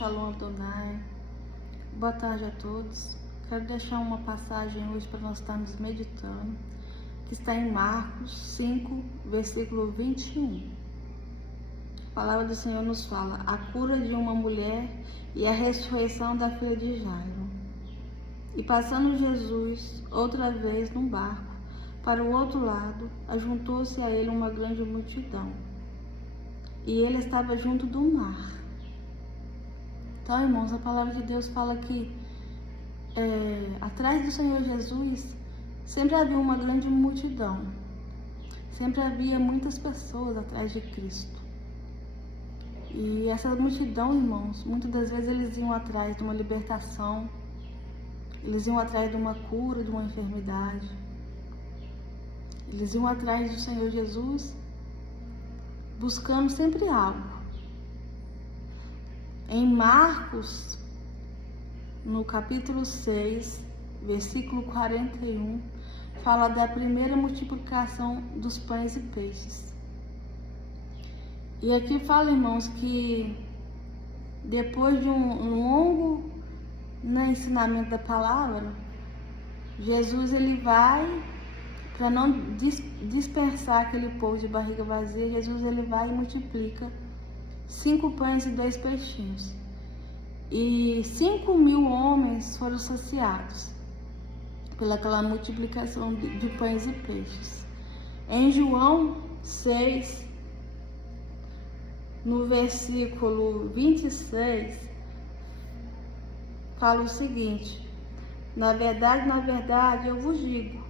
Shalom Adonai. Boa tarde a todos. Quero deixar uma passagem hoje para nós estarmos meditando, que está em Marcos 5, versículo 21. A palavra do Senhor nos fala: a cura de uma mulher e a ressurreição da filha de Jairo. E passando Jesus outra vez num barco para o outro lado, ajuntou-se a ele uma grande multidão, e ele estava junto do mar. Então, irmãos, a palavra de Deus fala que atrás do Senhor Jesus sempre havia uma grande multidão, sempre havia muitas pessoas atrás de Cristo. E essa multidão, irmãos, muitas das vezes eles iam atrás de uma libertação, eles iam atrás de uma cura, de uma enfermidade, eles iam atrás do Senhor Jesus, buscando sempre algo. Em Marcos, no capítulo 6, versículo 41, fala da primeira multiplicação dos pães e peixes. E aqui fala, irmãos, que depois de um longo ensinamento da palavra, Jesus ele vai, para não dispersar aquele povo de barriga vazia, Jesus ele vai e multiplica 5 pães e 2 peixinhos. E 5.000 homens foram saciados pelaquela multiplicação de pães e peixes. Em João 6, no versículo 26, fala o seguinte: na verdade, eu vos digo,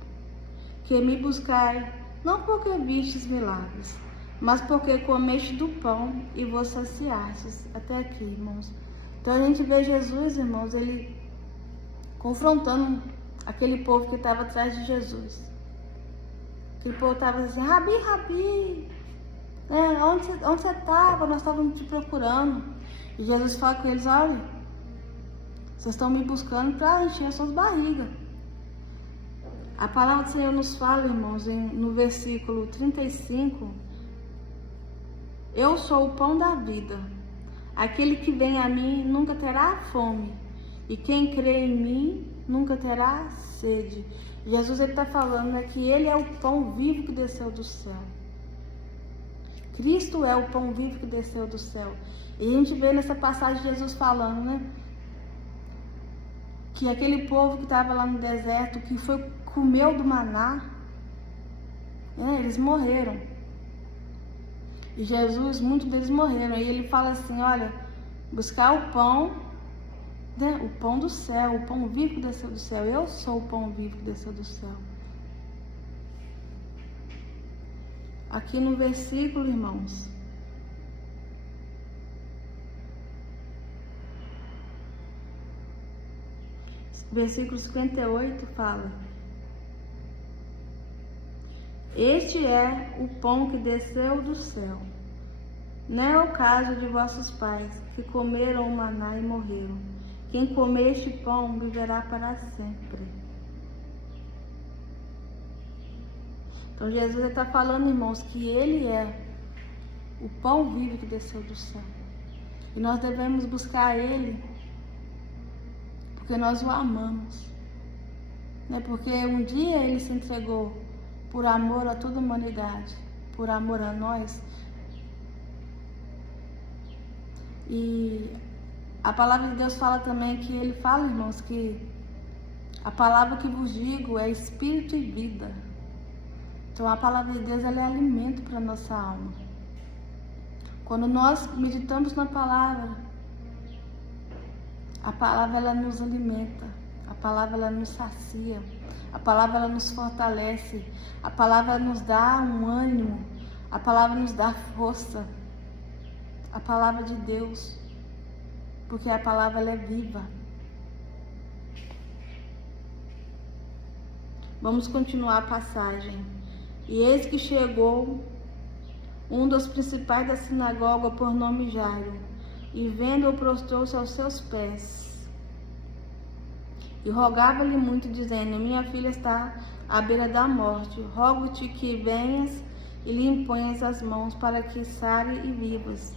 que me buscai, não porque vistes milagres, mas porque comeste do pão e vos saciastes. Até aqui, irmãos. Então a gente vê Jesus, irmãos, ele confrontando aquele povo que estava atrás de Jesus. Aquele povo estava assim: Rabi, Rabi, onde você estava? Nós estávamos te procurando. E Jesus fala com eles: olha, vocês estão me buscando para encher as suas barrigas. A palavra do Senhor nos fala, irmãos, no versículo 35, eu sou o pão da vida. Aquele que vem a mim nunca terá fome, e quem crê em mim nunca terá sede. Jesus está falando que ele é o pão vivo que desceu do céu. Cristo é o pão vivo que desceu do céu. E a gente vê nessa passagem Jesus falando, que aquele povo que estava lá no deserto, que comeu do maná, eles morreram. E Jesus, muitos deles morreram. E ele fala assim: olha, buscar o pão do céu, o pão vivo que desceu do céu. Eu sou o pão vivo que desceu do céu. Aqui no versículo, irmãos, versículo 58 fala: este é o pão que desceu do céu. Não é o caso de vossos pais, que comeram o maná e morreram. Quem comer este pão viverá para sempre. Então Jesus está falando, irmãos, que ele é o pão vivo que desceu do céu. E nós devemos buscar ele porque nós o amamos. Porque um dia ele se entregou por amor a toda a humanidade, por amor a nós. E a palavra de Deus fala também que ele fala, irmãos, que a palavra que vos digo é espírito e vida. Então a palavra de Deus ela é alimento para a nossa alma. Quando nós meditamos na palavra, a palavra ela nos alimenta, a palavra ela nos sacia, a palavra ela nos fortalece, a palavra nos dá um ânimo, a palavra nos dá força, a palavra de Deus, porque a palavra ela é viva. Vamos continuar a passagem. E eis que chegou um dos principais da sinagoga, por nome Jairo, e vendo-o prostrou-se aos seus pés e rogava-lhe muito, dizendo: minha filha está à beira da morte, rogo-te que venhas e lhe imponhas as mãos para que sare e vivas.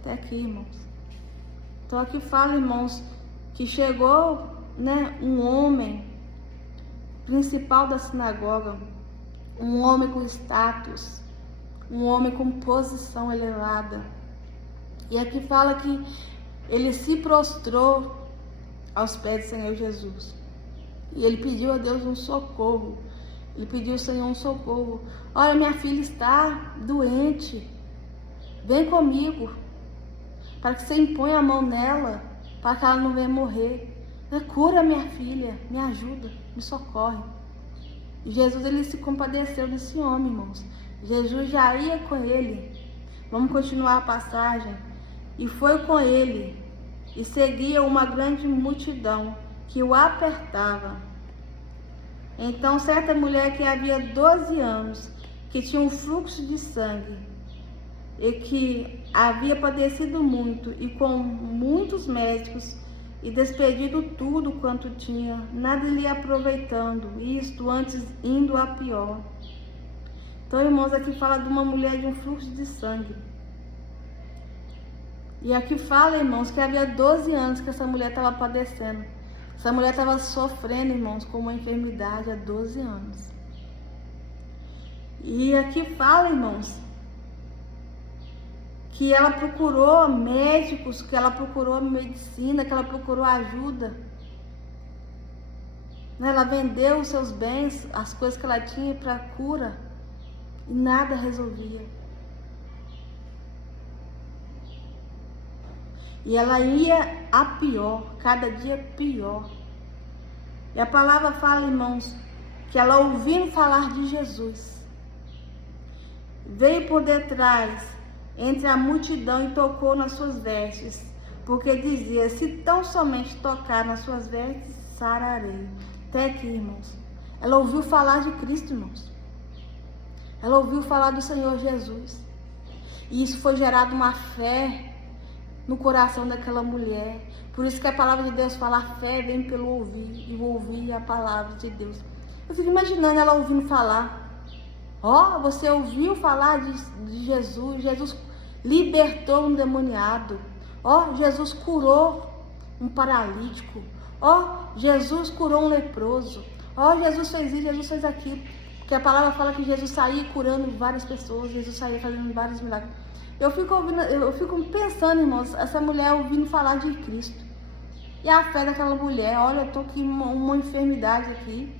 Até aqui, irmãos. Então aqui fala, irmãos, que chegou, né, um homem principal da sinagoga, um homem com status, um homem com posição elevada. E aqui fala que ele se prostrou aos pés do Senhor Jesus. E ele pediu a Deus um socorro. Ele pediu ao Senhor um socorro. Olha, minha filha está doente. Vem comigo, para que você imponha a mão nela, para que ela não venha morrer. Cura minha filha, me ajuda, me socorre. E Jesus, ele se compadeceu desse homem, irmãos. Jesus já ia com ele. Vamos continuar a passagem. E foi com ele, e seguia uma grande multidão que o apertava. Então certa mulher que havia 12 anos, que tinha um fluxo de sangue, e que havia padecido muito, e com muitos médicos, e despedido tudo quanto tinha, nada lhe aproveitando, isto antes indo a pior. Então, irmãos, aqui fala de uma mulher de um fluxo de sangue. E aqui fala, irmãos, que havia 12 anos que essa mulher estava padecendo. Essa mulher estava sofrendo, irmãos, com uma enfermidade há 12 anos. E aqui fala, irmãos, que ela procurou médicos, que ela procurou medicina, que ela procurou ajuda. Ela vendeu os seus bens, as coisas que ela tinha para cura, e nada resolvia. E ela ia a pior, cada dia pior. E a palavra fala, irmãos, que ela ouvindo falar de Jesus, veio por detrás, entre a multidão, e tocou nas suas vestes, porque dizia, se tão somente tocar nas suas vestes, sararei. Até aqui, irmãos. Ela ouviu falar de Cristo, irmãos. Ela ouviu falar do Senhor Jesus. E isso foi gerado uma fé no coração daquela mulher. Por isso que a palavra de Deus fala, a fé vem pelo ouvir, e o ouvir a palavra de Deus. Eu fico imaginando ela ouvindo falar. Você ouviu falar de Jesus? Jesus libertou um endemoniado. Jesus curou um paralítico. Jesus curou um leproso. Jesus fez isso, Jesus fez aquilo. Porque a palavra fala que Jesus saía curando várias pessoas, Jesus saía fazendo vários milagres. Eu fico pensando, irmãos, essa mulher ouvindo falar de Cristo. E a fé daquela mulher, olha, eu tô com uma enfermidade aqui.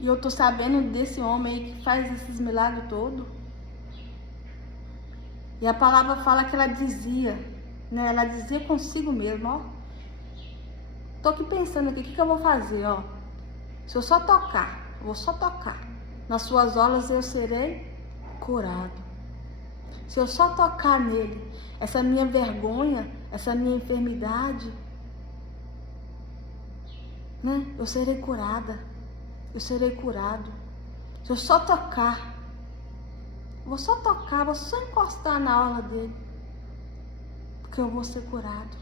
E eu tô sabendo desse homem aí que faz esses milagres todos. E a palavra fala que ela dizia, né? Ela dizia consigo mesma, tô aqui pensando aqui, o que eu vou fazer, Se eu só tocar, vou só tocar nas suas olas, eu serei curado. Se eu só tocar nele, essa minha vergonha, essa minha enfermidade, né? Eu serei curada. Eu serei curado. Se eu só tocar, vou só encostar na orla dele, porque eu vou ser curado,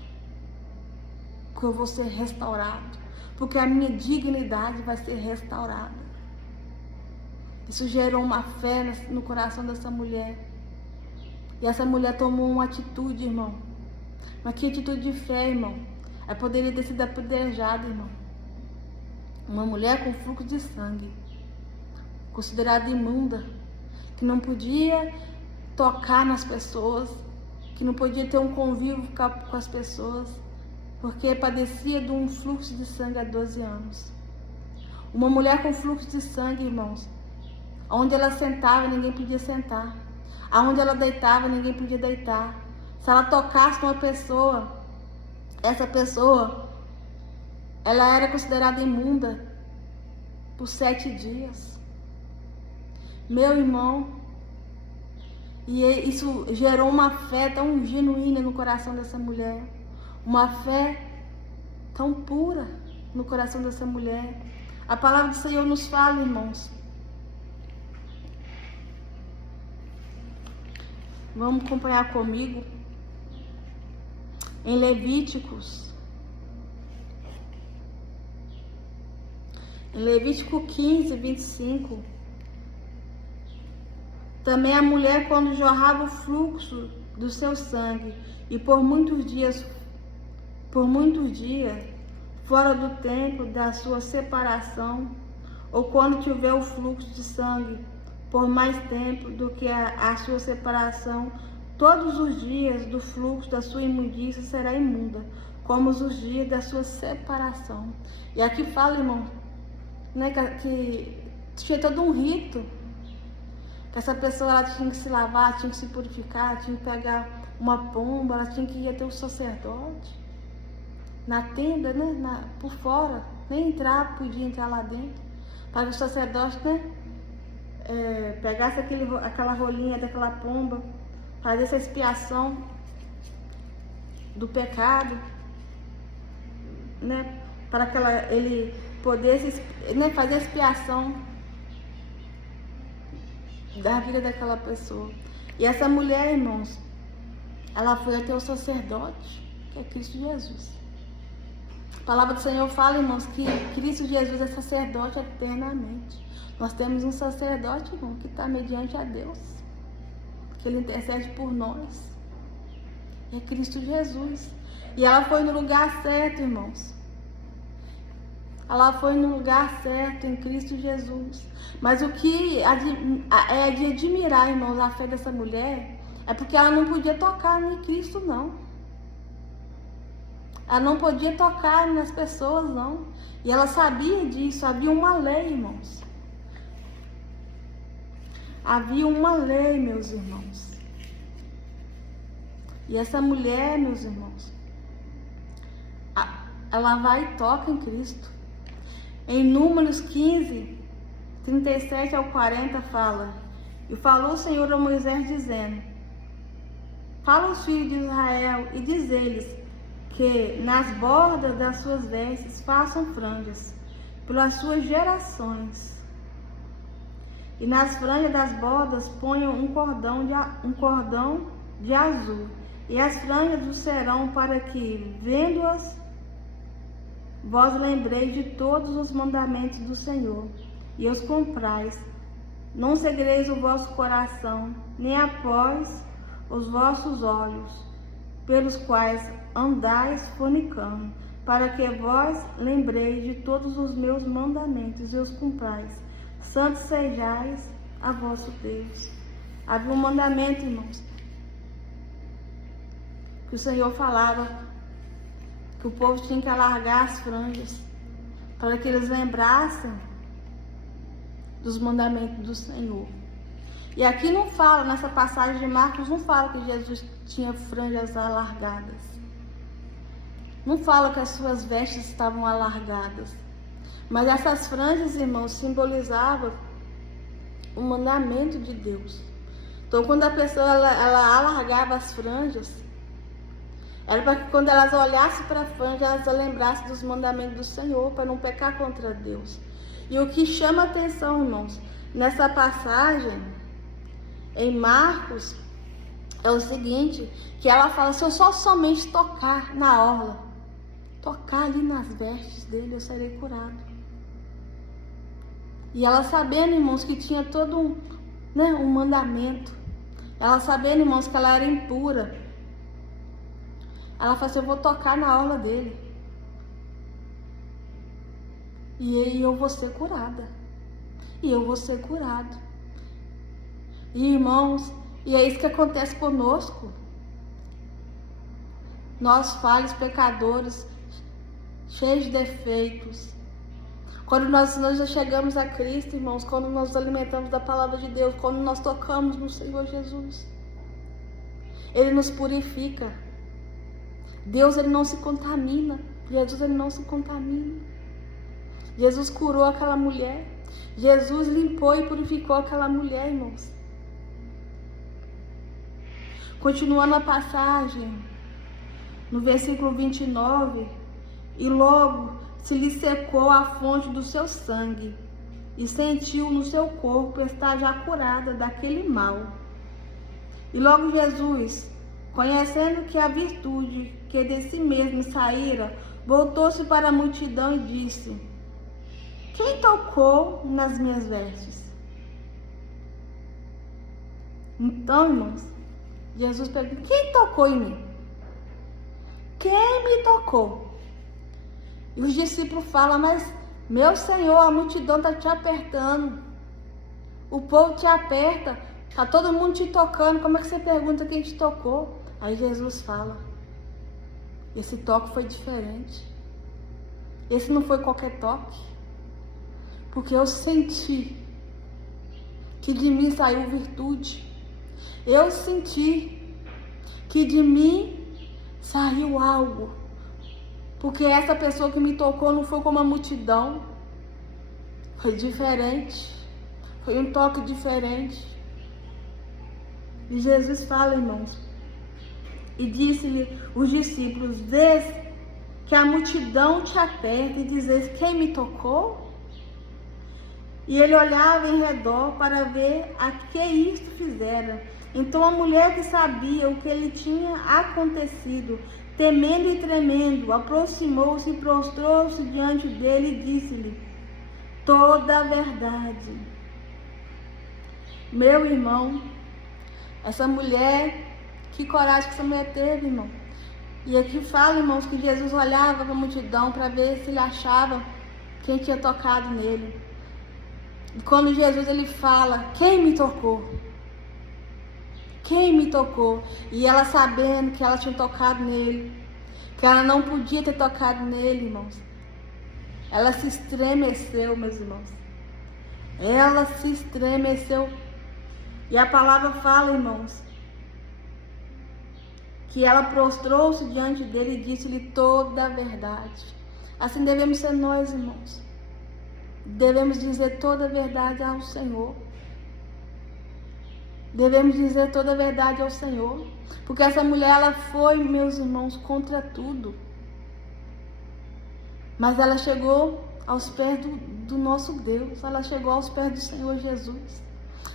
porque eu vou ser restaurado, porque a minha dignidade vai ser restaurada. Isso gerou uma fé no coração dessa mulher. E essa mulher tomou uma atitude, irmão. Mas que atitude de fé, irmão. Ela poderia ter sido apedrejada, irmão. Uma mulher com fluxo de sangue, considerada imunda, que não podia tocar nas pessoas, que não podia ter um convívio com as pessoas, porque padecia de um fluxo de sangue há 12 anos. Uma mulher com fluxo de sangue, irmãos, onde ela sentava, ninguém podia sentar. Aonde ela deitava, ninguém podia deitar. Se ela tocasse uma pessoa, essa pessoa, ela era considerada imunda por 7 dias. Meu irmão, e isso gerou uma fé tão genuína no coração dessa mulher. Uma fé tão pura no coração dessa mulher. A palavra do Senhor nos fala, irmãos. Vamos acompanhar comigo em Levíticos. Em Levítico 15, 25. Também a mulher, quando jorrava o fluxo do seu sangue, e por muitos dias, fora do tempo da sua separação, ou quando tiver o fluxo de sangue por mais tempo do que a sua separação, todos os dias do fluxo da sua imundícia será imunda, como os dias da sua separação. E aqui fala, irmão, né, que tinha todo um rito, que essa pessoa ela tinha que se lavar, tinha que se purificar, tinha que pegar uma pomba, ela tinha que ir até o sacerdote, na tenda, né, por fora, nem entrar, podia entrar lá dentro, para que o sacerdote, né, pegasse aquela rolinha daquela pomba, fazer essa expiação do pecado, né, para que ele pudesse, né, fazer a expiação da vida daquela pessoa. E essa mulher, irmãos, ela foi até o sacerdote, que é Cristo Jesus. A palavra do Senhor fala, irmãos, que Cristo Jesus é sacerdote eternamente. Nós temos um sacerdote, irmão, que está mediante a Deus, que ele intercede por nós. É Cristo Jesus. E ela foi no lugar certo, irmãos. Ela foi no lugar certo, em Cristo Jesus. Mas o que é de admirar, irmãos, a fé dessa mulher, é porque ela não podia tocar em Cristo, não. Ela não podia tocar nas pessoas, não. E ela sabia disso. Havia uma lei, irmãos. Havia uma lei, meus irmãos. E essa mulher, meus irmãos, ela vai e toca em Cristo. Em Números 15, 37 ao 40 fala: E falou o Senhor a Moisés dizendo: Fala aos filhos de Israel e diz-lhes que nas bordas das suas vestes façam franjas pelas suas gerações. E nas franjas das bordas ponham um cordão de azul. E as franjas o serão para que, vendo-as, vós lembreis de todos os mandamentos do Senhor, e os cumprais. Não segreis o vosso coração, nem após os vossos olhos, pelos quais andais fornicando, para que vós lembreis de todos os meus mandamentos e os cumprais. Santos sejais a vosso Deus. Havia um mandamento, irmãos, que o Senhor falava que o povo tinha que alargar as franjas, para que eles lembrassem dos mandamentos do Senhor. E aqui não fala, nessa passagem de Marcos, não fala que Jesus tinha franjas alargadas. Não fala que as suas vestes estavam alargadas. Mas essas franjas, irmãos, simbolizavam o mandamento de Deus. Então, quando a pessoa ela alargava as franjas, era para que quando elas olhassem para a franja, elas lembrassem dos mandamentos do Senhor, para não pecar contra Deus. E o que chama a atenção, irmãos, nessa passagem, em Marcos, é o seguinte, que ela fala, se eu somente tocar na orla, tocar ali nas vestes dele, eu serei curado. E ela sabendo, irmãos, que tinha todo um mandamento, ela sabendo, irmãos, que ela era impura, ela falou assim, eu vou tocar na orla dele. E aí eu vou ser curada. E eu vou ser curado. E irmãos, e é isso que acontece conosco. Nós falhos, pecadores, cheios de defeitos. Quando nós já chegamos a Cristo, irmãos, quando nós nos alimentamos da palavra de Deus, quando nós tocamos no Senhor Jesus, Ele nos purifica. Deus, Ele não se contamina. Jesus, Ele não se contamina. Jesus curou aquela mulher. Jesus limpou e purificou aquela mulher, irmãos. Continuando a passagem, no versículo 29, e logo se lhe secou a fonte do seu sangue, e sentiu no seu corpo estar já curada daquele mal. E logo Jesus, conhecendo que a virtude que de si mesmo saíra, voltou-se para a multidão e disse: Quem tocou nas minhas vestes? Então, irmãos, Jesus perguntou: Quem tocou em mim? quem me tocou? E os discípulos falam, mas meu Senhor, a multidão está te apertando. O povo te aperta, está todo mundo te tocando, como é que você pergunta quem te tocou? Aí Jesus fala, esse toque foi diferente. Esse não foi qualquer toque. Porque eu senti que de mim saiu virtude. Eu senti que de mim saiu algo. Porque essa pessoa que me tocou não foi como a multidão. Foi diferente. Foi um toque diferente. E Jesus fala, irmãos, e disse-lhe os discípulos, vês que a multidão te aperta e dizes, quem me tocou? E ele olhava em redor para ver a que isto fizera. Então a mulher que sabia o que lhe tinha acontecido, temendo e tremendo, aproximou-se e prostrou-se diante dele e disse-lhe toda a verdade. Meu irmão, essa mulher, que coragem que essa mulher teve, irmão. E aqui fala, irmãos, que Jesus olhava para a multidão para ver se ele achava quem tinha tocado nele. E quando Jesus ele fala, quem me tocou? Quem me tocou? E ela sabendo que ela tinha tocado nele, que ela não podia ter tocado nele, irmãos. Ela se estremeceu, meus irmãos. Ela se estremeceu. E a palavra fala, irmãos, que ela prostrou-se diante dele e disse-lhe toda a verdade. Assim devemos ser nós, irmãos. Devemos dizer toda a verdade ao Senhor. Devemos dizer toda a verdade ao Senhor. Porque essa mulher, ela foi, meus irmãos, contra tudo. Mas ela chegou aos pés do nosso Deus. Ela chegou aos pés do Senhor Jesus.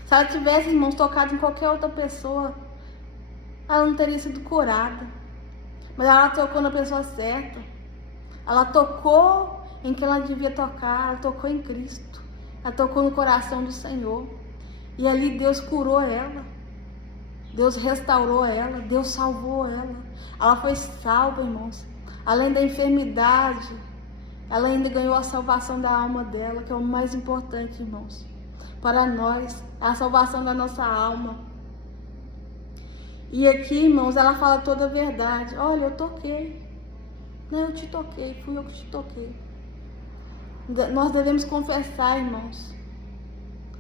Se ela tivesse, irmãos, tocado em qualquer outra pessoa, ela não teria sido curada. Mas ela tocou na pessoa certa. Ela tocou em que ela devia tocar. Ela tocou em Cristo. Ela tocou no coração do Senhor. E ali Deus curou ela. Deus restaurou ela. Deus salvou ela. Ela foi salva, irmãos. Além da enfermidade, ela ainda ganhou a salvação da alma dela, que é o mais importante, irmãos. Para nós, a salvação da nossa alma. E aqui, irmãos, ela fala toda a verdade. Olha, eu toquei. Não, eu te toquei, fui eu que te toquei. Nós devemos confessar, irmãos,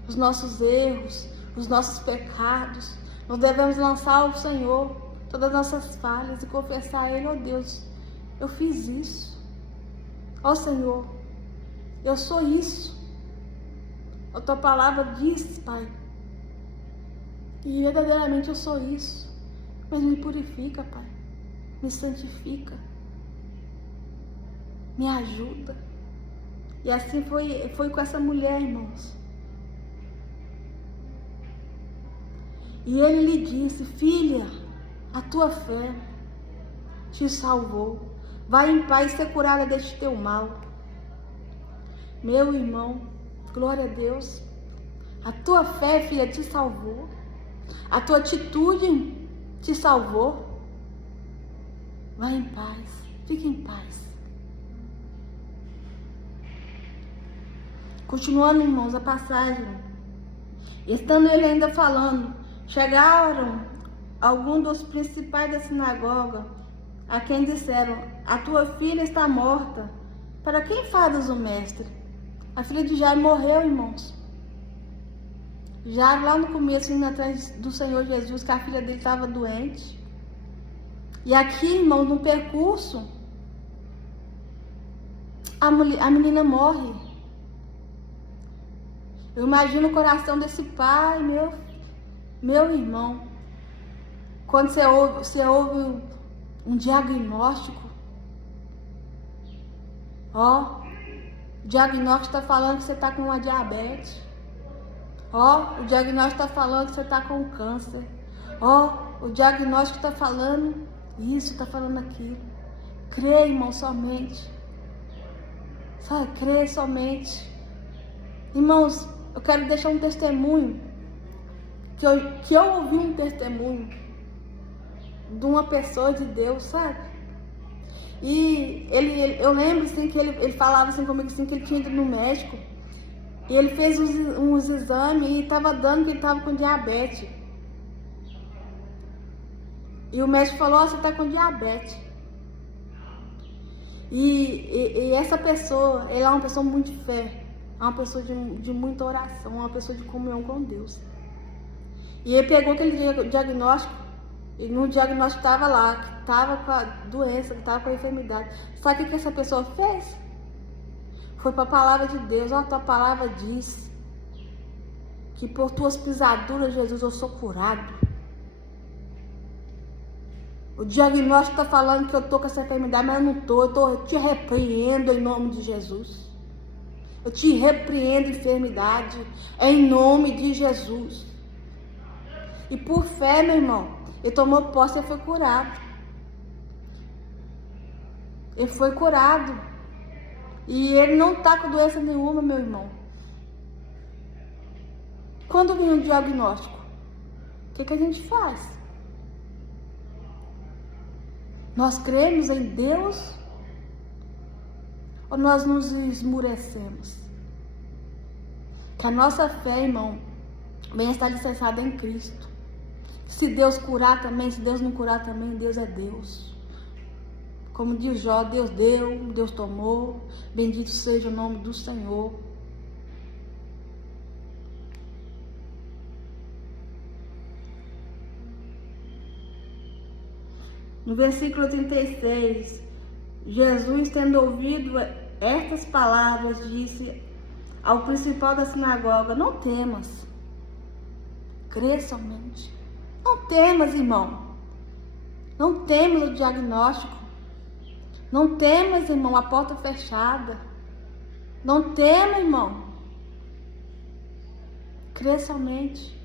os nossos erros, os nossos pecados. Nós devemos lançar ao Senhor todas as nossas falhas e confessar a Ele, ó Deus, eu fiz isso. Ó Senhor, eu sou isso. A tua palavra diz, Pai, e verdadeiramente eu sou isso. Mas me purifica, Pai, me santifica, me ajuda. E assim foi com essa mulher, irmãos. E ele lhe disse, filha, a tua fé te salvou. Vai em paz ser curada deste teu mal. Meu irmão, glória a Deus. A tua fé, filha, te salvou. A tua atitude te salvou. Vai em paz. Fique em paz. Continuando, irmãos, a passagem. Estando ele ainda falando, chegaram alguns dos principais da sinagoga, a quem disseram, a tua filha está morta. Para quem falas o mestre? A filha de Jairo morreu, irmãos. Jairo lá no começo, indo atrás do Senhor Jesus, que a filha dele estava doente. E aqui, irmãos, no percurso, a menina morre. Eu imagino o coração desse pai, meu irmão. Quando você ouve um diagnóstico, ó, o diagnóstico está falando que você está com uma diabetes. Ó, o diagnóstico está falando que você está com câncer. Ó, o diagnóstico está falando isso, está falando aquilo. Crê, irmão, somente. Sabe, crê somente. Irmãos, eu quero deixar um testemunho. Que eu ouvi um testemunho de uma pessoa de Deus, sabe? E eu lembro assim, que ele falava assim comigo assim, que ele tinha ido no médico. E ele fez uns exames e estava dando que ele estava com diabetes. E o médico falou, você está com diabetes. E essa pessoa, ela é uma pessoa muito de fé. É uma pessoa de muita oração, uma pessoa de comunhão com Deus. E ele pegou aquele diagnóstico, e no diagnóstico estava lá, que estava com a doença, que estava com a enfermidade. Sabe o que essa pessoa fez? Foi para a palavra de Deus. A tua palavra diz que por tuas pisaduras, Jesus, eu sou curado. O diagnóstico está falando que eu estou com essa enfermidade, mas eu não estou. Eu te repreendo em nome de Jesus. Eu te repreendo, enfermidade, em nome de Jesus. E por fé, meu irmão, ele tomou posse e foi curado. Ele foi curado. E ele não está com doença nenhuma, meu irmão. Quando vem o diagnóstico, o que a gente faz? Nós cremos em Deus ou nós nos esmurecemos? Que a nossa fé, irmão, venha estar alicerçada em Cristo. Se Deus curar também, se Deus não curar também, Deus é Deus. Como diz Jó, Deus deu, Deus tomou, bendito seja o nome do Senhor. No versículo 36, Jesus, tendo ouvido estas palavras, disse ao principal da sinagoga, não temas, crê somente. Não temas, irmão. Não temas o diagnóstico. Não temas, irmão, a porta fechada. Não temas, irmão. Crê somente.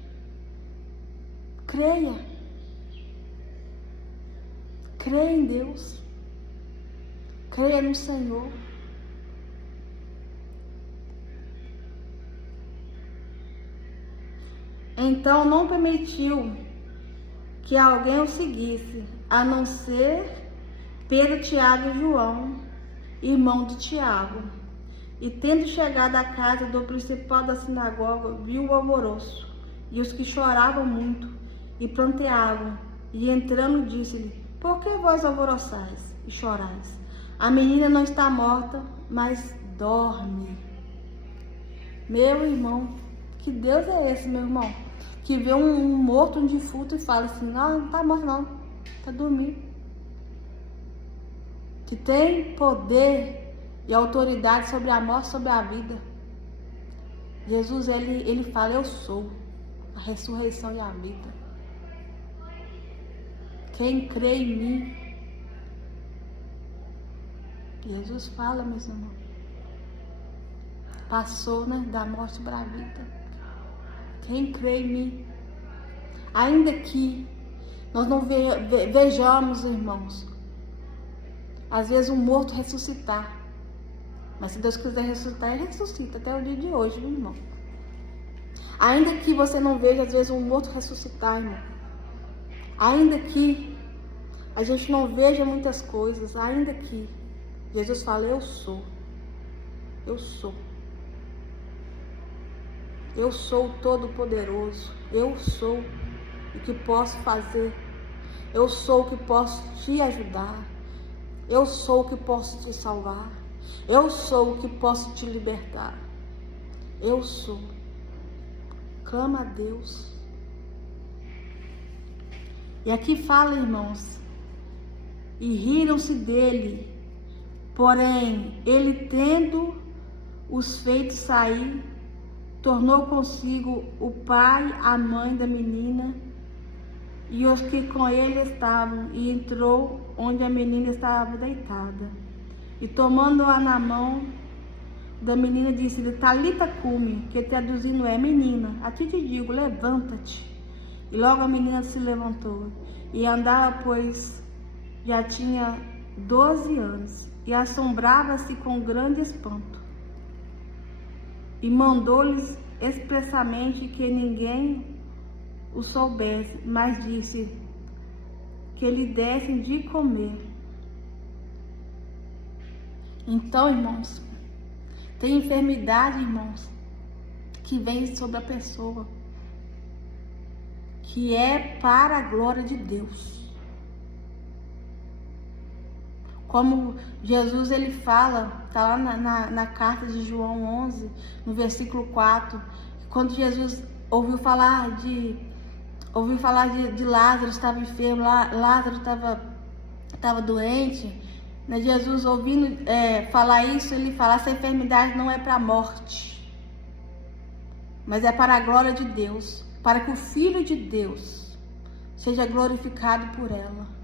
Creia. Creia em Deus. Creia no Senhor. Então não permitiu que alguém o seguisse, a não ser Pedro, Tiago e João, irmão de Tiago. E tendo chegado à casa do principal da sinagoga, viu o alvoroço e os que choravam muito e pranteavam. E entrando disse-lhe, por que vós alvoroçais e chorais? A menina não está morta, mas dorme. Meu irmão, que Deus é esse, meu irmão? Que vê um morto, um defunto e fala assim, não está morto não, está dormindo. Que tem poder e autoridade sobre a morte, sobre a vida. Jesus, ele fala, eu sou a ressurreição e a vida. Quem crê em mim, Jesus fala, meus irmãos, passou, né, da morte para a vida. Quem crê em mim, ainda que nós não vejamos, irmãos, às vezes um morto ressuscitar, mas se Deus quiser ressuscitar, Ele ressuscita até o dia de hoje, meu irmão. Ainda que você não veja às vezes um morto ressuscitar, irmão, ainda que a gente não veja muitas coisas, ainda que Jesus fala, eu sou, eu sou. Eu sou o Todo-Poderoso. Eu sou o que posso fazer. Eu sou o que posso te ajudar. Eu sou o que posso te salvar. Eu sou o que posso te libertar. Eu sou. Clama a Deus. E aqui fala, irmãos, e riram-se dele. Porém, ele tendo os feito sair, tornou consigo o pai, a mãe da menina e os que com ele estavam, e entrou onde a menina estava deitada. E tomando-a na mão da menina, disse-lhe, Talita cumi, que traduzindo é, menina, a ti te digo, levanta-te. E logo a menina se levantou e andava, pois já tinha 12 anos, e assombrava-se com grande espanto. E mandou-lhes expressamente que ninguém o soubesse, mas disse que lhe dessem de comer. Então, irmãos, tem enfermidade, irmãos, que vem sobre a pessoa, que é para a glória de Deus. Como Jesus ele fala, está lá na carta de João 11, no versículo 4, quando Jesus ouviu falar de Lázaro, estava enfermo, Lázaro estava doente, né? Jesus ouvindo falar isso, ele fala, essa enfermidade não é para a morte, mas é para a glória de Deus, para que o Filho de Deus seja glorificado por ela.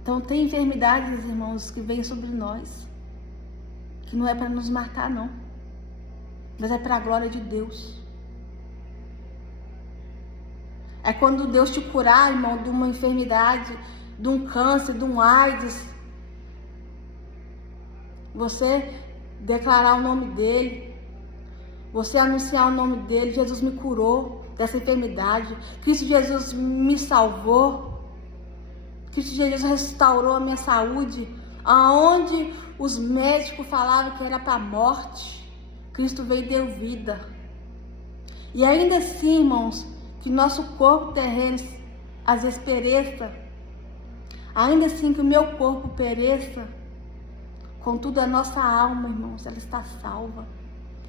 Então tem enfermidades, irmãos, que vêm sobre nós, que não é para nos matar não, mas é para a glória de Deus. É quando Deus te curar, irmão, de uma enfermidade, de um câncer, de um AIDS, você declarar o nome dele, você anunciar o nome dele, Jesus me curou dessa enfermidade, Cristo Jesus me salvou, Cristo Jesus restaurou a minha saúde, aonde os médicos falavam que era para a morte, Cristo veio e deu vida. E ainda assim, irmãos, que nosso corpo terreno às vezes pereça, ainda assim que o meu corpo pereça, contudo a nossa alma, irmãos, ela está salva.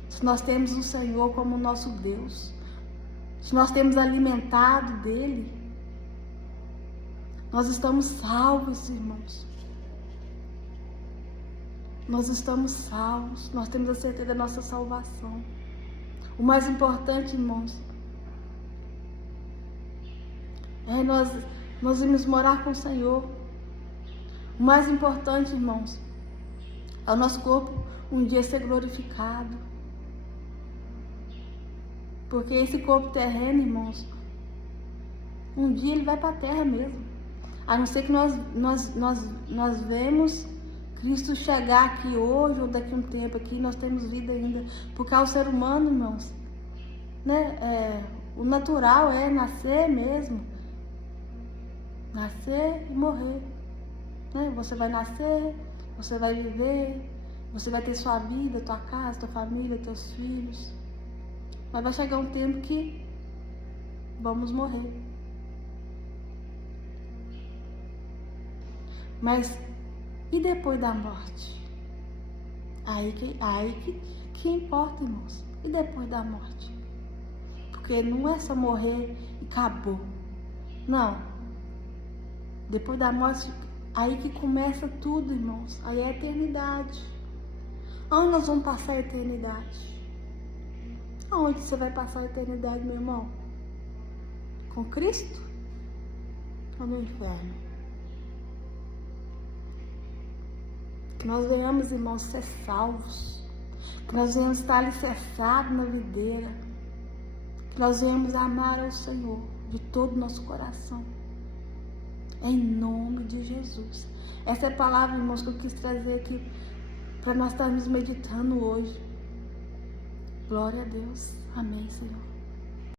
Se nós temos o Senhor como nosso Deus, se nós temos alimentado dele, nós estamos salvos, irmãos. Nós estamos salvos, nós temos a certeza da nossa salvação. O mais importante, irmãos, é nós irmos morar com o Senhor. O mais importante, irmãos, é o nosso corpo um dia ser glorificado. Porque esse corpo terreno, irmãos, um dia ele vai para a terra mesmo. A não ser que nós vemos Cristo chegar aqui hoje ou daqui a um tempo aqui, nós temos vida ainda. Porque ao ser humano, irmãos, né, o natural é nascer mesmo. Nascer e morrer. Né? Você vai nascer, você vai viver, você vai ter sua vida, tua casa, tua família, teus filhos. Mas vai chegar um tempo que vamos morrer. Mas e depois da morte? Aí que importa, irmãos. E depois da morte? Porque não é só morrer e acabou. Não. Depois da morte, aí que começa tudo, irmãos. Aí é a eternidade. Onde nós vamos passar a eternidade? Aonde você vai passar a eternidade, meu irmão? Com Cristo? Ou no inferno? Que nós venhamos, irmãos, ser salvos. Que nós venhamos estar alicerçados na videira. Que nós venhamos amar ao Senhor de todo o nosso coração. Em nome de Jesus. Essa é a palavra, irmãos, que eu quis trazer aqui para nós estarmos meditando hoje. Glória a Deus. Amém, Senhor.